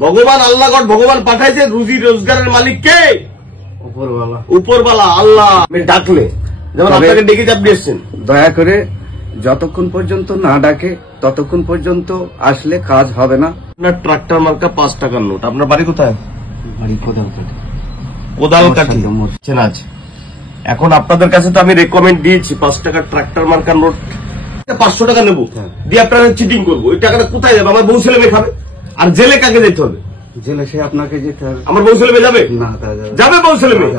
ভগবান আল্লাহ গড ভগবান পাঠাইছে, রুজি রোজগারের মালিক কে? উপরওয়ালা। উপরওয়ালা আল্লাহ। আমি ডাকলে যেমন আপনাকে ডেকে আপনি এসছেন, দয়া করে যতক্ষণ পর্যন্ত না ডাকে ততক্ষণ পর্যন্ত আসলে কাজ হবে না। আপনার ট্রাক্টর মার্কা 5 টাকার নোট। আপনার বাড়ি কোথায়? বাড়ি কোদালকাঠি। কোদালকাঠি চেনা আছে। এখন আপনাদের কাছে তো আমি রেকমেন্ড দিয়েছি 5 টাকার ট্রাক্টর মার্কার নোট 500 টাকা নেবো, দিয়ে আপনারা চিটিং করবো। ওই টাকাটা কোথায় যাবে? আমার বউ ছেলে মেয়ে খাবে। আর জেলে কাকে যেতে হবে? জেলে সে আপনাকে যেতে হবে। আমার বউ ছেলে মেয়ে যাবে না? যাবে বউ ছেলে মেয়ে।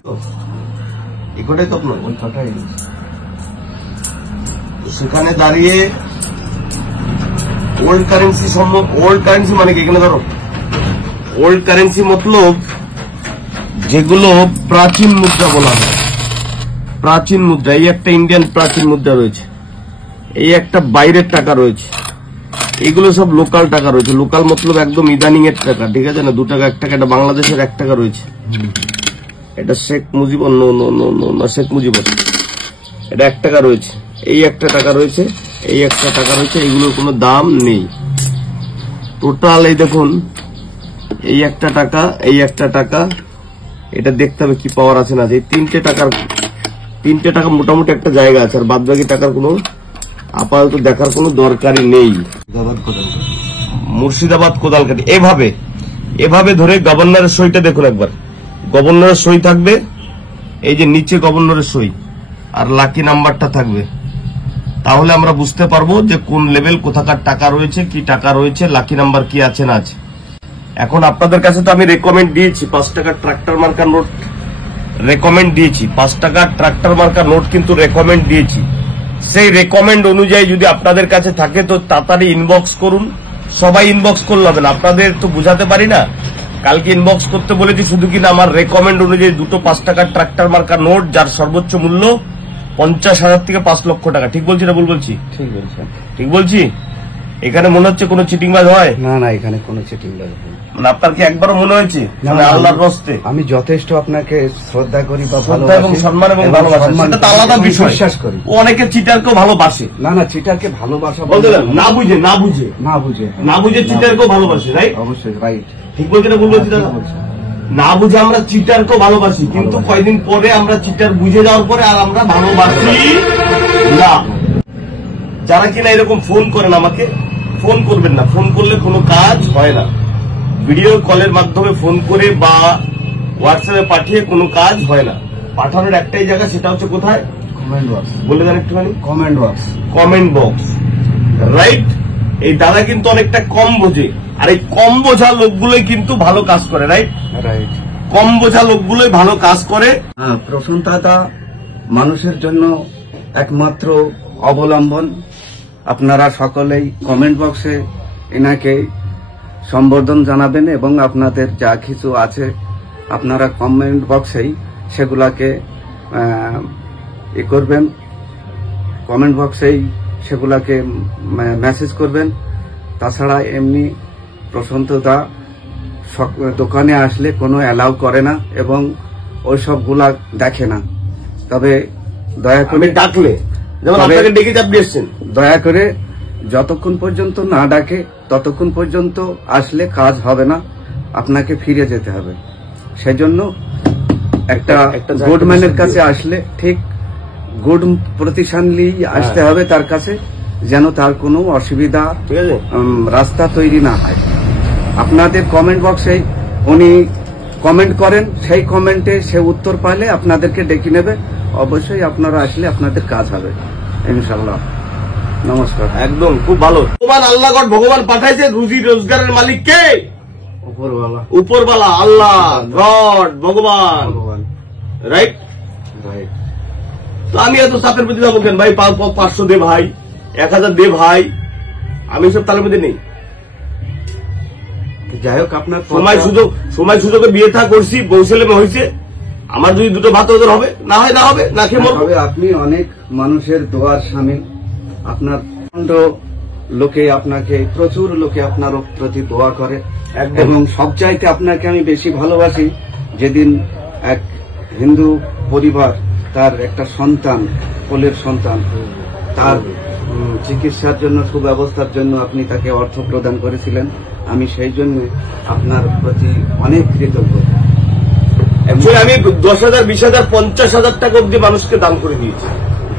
এটাই তো আপনার ওই কথাই। সেখানে দাঁড়িয়ে ওল্ড কারেন্সি ওল্ড কারেন্সি মানে কি? এখানে ধরো ওল্ড কারেন্সি মতলব যেগুলো প্রাচীন মুদ্রা বলা হয়। প্রাচীন মুদ্রা, এই একটা ইন্ডিয়ান প্রাচীন মুদ্রা রয়েছে, এই একটা বাইরের টাকা রয়েছে, এগুলো সব লোকাল টাকা রয়েছে। লোকাল মতলব একদম ইদানিং এর টাকা, ঠিক আছে না? 2 টাকা 1 টাকা, এটা বাংলাদেশের 1 টাকা রয়েছে। এটা শেখ মুজিবর, না শেখ মুজিবর, এটা 1 টাকা রয়েছে। এই একটা টাকা রয়েছে, এই একটা টাকা রয়েছে, এইগুলোর কোনো দাম নেই। টোটাল এই দেখুন, এই একটা টাকা, এই একটা টাকা, এটা দেখতে হবে কি পাওয়ার আছে না। এই 3টে টাকা মোটামুটি একটা জায়গা আছে, আর বাদ বাকি টাকার কোনো আপাতত দেখার কোনো দরকারই নেই। মুর্শিদাবাদ কোদালকাঠি। এভাবে ধরে গভর্নরের সইটা দেখুন একবার। গভর্নরের সই থাকবে, এই যে নিচে গভর্নরের সই, আর লাকি নাম্বারটা থাকবে। তাহলে আমরা বুঝতে পারবো যে কোন লেভেল, কোথাকার টাকা রয়েছে, কি টাকা রয়েছে, লাকি নাম্বার কি আছে না আছে। এখন আপনাদের কাছে তো আমি রেকমেন্ড দিয়েছি 5 টাকার ট্রাক্টর মার্কার নোট রেকমেন্ড দিয়েছি। 5 টাকার ট্রাক্টর মার্কার নোট কিন্তু রেকমেন্ড দিয়েছি। সেই রেকমেন্ড অনুযায়ী যদি আপনাদের কাছে থাকে তো তাড়াতাড়ি ইনবক্স করুন। সবাই ইনবক্স করলে হবে না, আপনাদের তো বুঝাতে পারি না। কালকে ইনবক্স করতে বলেছি শুধু কিনা আমার রেকমেন্ড অনুযায়ী 2টো 5 টাকার ট্রাক্টর মার্কার নোট, যার সর্বোচ্চ মূল্য 50,000 থেকে 5 লক্ষ টাকা। ঠিক বলছি না ভুল বলছি? ঠিক বলছেন। ঠিক বলছি? এখানে মনে হচ্ছে কোনো চিটিংবাজ হয় না? না, এখানে কোনো চিটিংবাজ হয় না। মানে আপনার কি একবারও মনে হয়েছে? আল্লাহর রস্তে আমি যথেষ্ট আপনাকে শ্রদ্ধা করি বা শ্রদ্ধা এবং সম্মান এবং ভালোবাসা, সেটা তো আলাদা বিষয়। বিশ্বাস করি ও অনেকে চিটারকেও ভালোবাসে। না, চিটারকে ভালোবাসা বলতে না বুঝে চিটারকেও ভালোবাসে। রাইট? অবশ্যই রাইট। ঠিক বলছি না ভুল বলছি? না বুঝে আমরা চিটারকেও ভালোবাসি, কিন্তু কয়দিন পরে আমরা চিটার বুঝে যাওয়ার পরে আর আমরা ভালোবাসি না। যারা কিনা এরকম ফোন করেন আমাকে, ফোন করবেন না। ফোন করলে কোনো কাজ হয় না। ভিডিও কলের মাধ্যমে ফোন করে বা হোয়াটসঅ্যাপে পাঠিয়ে কোনো কাজ হয় না। পাঠানোর একটাই জায়গা, সেটা হচ্ছে কোথায়? Comment box. বলে দেন একটুখানি। Comment box. Comment box, right? এই দাদা কিন্তু অনেকটা কম বোঝে, আর এই কম বোঝা লোকগুলোই কিন্তু ভালো কাজ করে। রাইট? রাইট। কম বোঝা লোকগুলোই ভালো কাজ করে। হ্যাঁ, প্রসন্ন দাদা মানুষের জন্য একমাত্র অবলম্বন। আপনারা সকলেই কমেন্ট বক্সে এনাকে সম্বোধন জানাবেন এবং আপনাদের যা কিছু আছে আপনারা কমেন্ট বক্সেই সেগুলাকে করবেন। কমেন্ট বক্সেই সেগুলাকে মেসেজ করবেন। তাছাড়া এমনি প্রশান্ত দা দোকানে আসলে কোনো অ্যালাউ করে না এবং ওইসবগুলা দেখে না। তবে দয়া করে ডাকলে যেমন আপনাকে ডেকে আপনি এসছেন, দয়া করে যতক্ষণ পর্যন্ত না ডাকে ততক্ষণ পর্যন্ত আসলে কাজ হবে না, আপনাকে ফিরে যেতে হবে। সেজন্য একটা গুডম্যানের কাছে আসলে ঠিক গুড প্রতিষ্ঠানলি আসতে হবে তার কাছে, যেন তার কোনো অসুবিধা রাস্তা তৈরি না হয়। আপনাদের কমেন্ট বক্সে উনি কমেন্ট করেন, সেই কমেন্টে সে উত্তর পাইলে আপনাদেরকে ডেকে নেবে। অবশ্যই আপনারা আসলে আপনাদের কাজ হবে ইনশাল্লাহ। নমস্কার। একদম খুব ভালো। ভগবান আল্লাহ গড ভগবান পাঠাইছে, রুজি রোজগারের মালিক কে? উপরওয়ালা। উপরওয়ালা আল্লাহ গড ভগবান। রাইট? রাইট। তো আমি এত চাপের প্রতি যাবো কেন ভাই? 500 দে ভাই, 1000 দে ভাই, আমি সব তালের মধ্যে নেই। যাই হোক, আপনার সময় সুযোগে বিয়ে থা করছি, বউ ছেলে হয়েছে, আমার যদি 2টো ভাত ওদের হবে, না হয় না হবে, না খেয়ে মরবে। আপনি অনেক মানুষের দোয়ার সামিল। আপনার লোকে আপনাকে, প্রচুর লোকে আপনার প্রতি দোয়া করে এবং সবচাইতে আপনাকে আমি বেশি ভালোবাসি যেদিন এক হিন্দু পরিবার তার একটা সন্তান, কোলের সন্তান, তার চিকিৎসার জন্য, সুব্যবস্থার জন্য আপনি তাকে অর্থ প্রদান করেছিলেন। আমি সেই জন্য আপনার প্রতি অনেক কৃতজ্ঞ। Actually আমি 10,000, 20,000, 50,000 টাকা অব্দি মানুষকে দান করে দিয়েছি,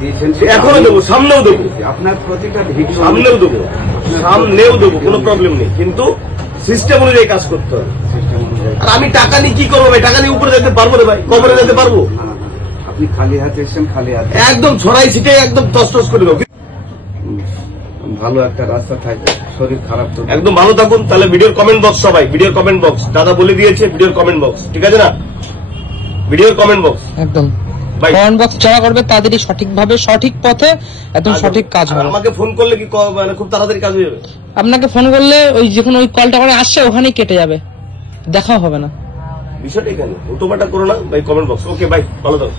দিয়েছেন, এখনো দেবো, সামনেও দেবো, আপনার প্রতিটা ভিডিও সামনেও দেবো, কোনো প্রবলেম নেই, কিন্তু সিস্টেম অনুযায়ী কাজ করতে হবে। সিস্টেম অনুযায়ী। আর আমি টাকা নিয়ে কি করবো ভাই? টাকা নিয়ে উপরে যেতে পারবো না ভাই, কবরে যেতে পারবো? না, না, আপনি খালি হাতে এসেছেন, খালি হাতে একদম ছড়াই ছিটে একদম টস করে দেবো। ভালো একটা রাস্তা থাকে, শরীর খারাপ তো একদম ভালো থাকুন। তাহলে ভিডিওর কমেন্ট বক্স, সবাই ভিডিওর কমেন্ট বক্স, দাদা বলে দিয়েছে ভিডিওর কমেন্ট বক্স, ঠিক আছে না? ভিডিওর কমেন্ট বক্স একদম ভাই, কমেন্ট বক্স যারা করবে তাদেরই সঠিকভাবে সঠিক পথে একদম সঠিক কাজ হবে। আমাকে ফোন করলে কি মানে খুব তাড়াতাড়ি কাজ হয়ে যাবে? আপনাকে ফোন করলে ওই যখন ওই কলটা করে আসছে ওখানেই কেটে যাবে, দেখাও হবে না। বিষয়টা এখানে হুটোপাটা করো না ভাই, কমেন্ট বক্স। ওকে ভাই, ভালো থাকো।